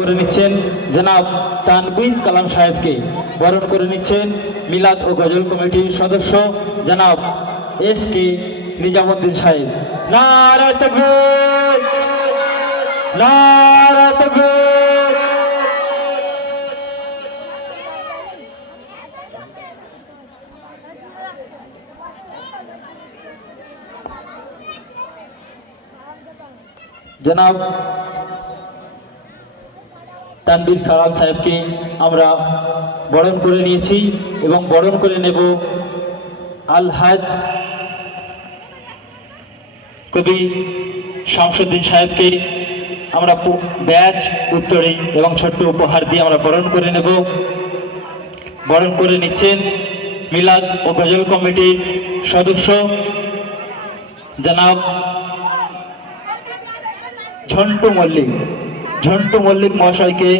করে নিচ্ছেন জনাব তানবীর কালাম সাহেবকে। বরণ করে নিচ্ছেন মিলাদ ও গজল কমিটির সদস্য জনাব এস.কে. নিজামুদ্দিন সাহেব। নারে তাকবীর, নারে তাকবীর। জনাব তানবীর কালাম সাহেবকে আমরা বরণ করে নিয়েছি এবং বরণ করে নেব আলহাজ কবি শামসুদ্দিন সাহেবকে। আমরা ব্যাজ, উত্তরী এবং ছোট্ট উপহার দিয়ে আমরা বরণ করে নেব। বরণ করে নিচ্ছেন মিলাদ ও গজল কমিটির সদস্য জনাব ঝন্টু মল্লিক। ঝন্টু মল্লিক মহাশয়কে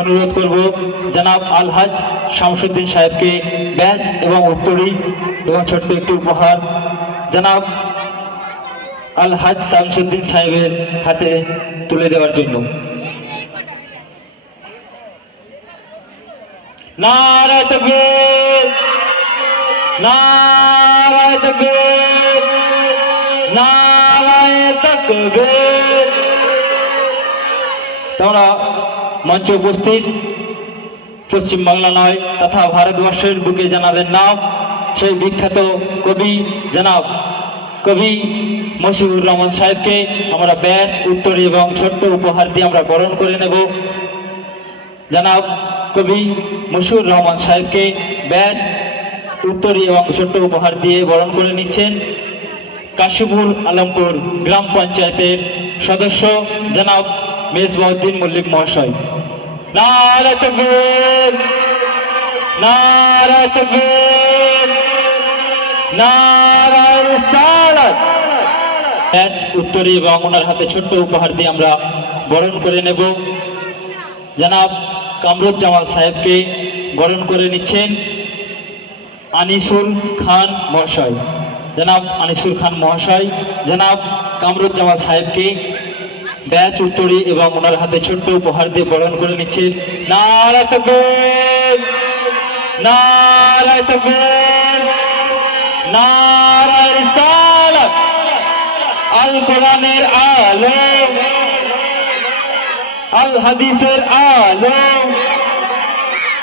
অনুরোধ করব জনাব আলহাজ শামসুদ্দিন সাহেবকে ব্যাজ এবং উত্তরী এবং ছোট্ট একটি উপহার জনাব আলহাজ শামসুদ্দিন সাহেবের হাতে তুলে দেওয়ার জন্য। নারে তাকবীর, নারে তাকবীর, নারে তাকবীর। তোমরা মঞ্চে উপস্থিত পশ্চিমবাংলা নয় তথা ভারতবর্ষের বুকে জানাদের নাম সেই বিখ্যাত কবি জনাব কবি মশিউর রহমান সাহেবকে আমরা ব্যাজ, উত্তরী এবং ছোট্ট উপহার দিয়ে আমরা বরণ করে নেব। জনাব কবি মশিউর রহমান সাহেবকে ব্যাজ, উত্তরী এবং ছোট্ট উপহার দিয়ে বরণ করে নিচ্ছেন কাশীপুর আলমপুর গ্রাম পঞ্চায়েতের সদস্য জনাব মেজবাউদ্দিন মল্লিক মহাশয়। নারে তাকবীর, নারে তাকবীর, নারে রিসালাত। উত্তরী এবং ওনার হাতে ছোট্ট উপহার দিয়ে আমরা বরণ করে নেব। জনাব কামরুজ্জামান সাহেবকে বরণ করে নিচ্ছেন আনিসুল খান মহাশয়। জনাব আনিসুল খান মহাশয় জনাব কামরুজ্জামান সাহেবকে ব্যাজ, উত্তরী এবং ওনার হাতে ছোট্ট উপহার দিয়ে বরণ করে নিচ্ছেন। নারে তাকবীর, নারে তাকবীর, নারে রিসালাত। আল কোরআনের আলো, আল হাদিসের আলো,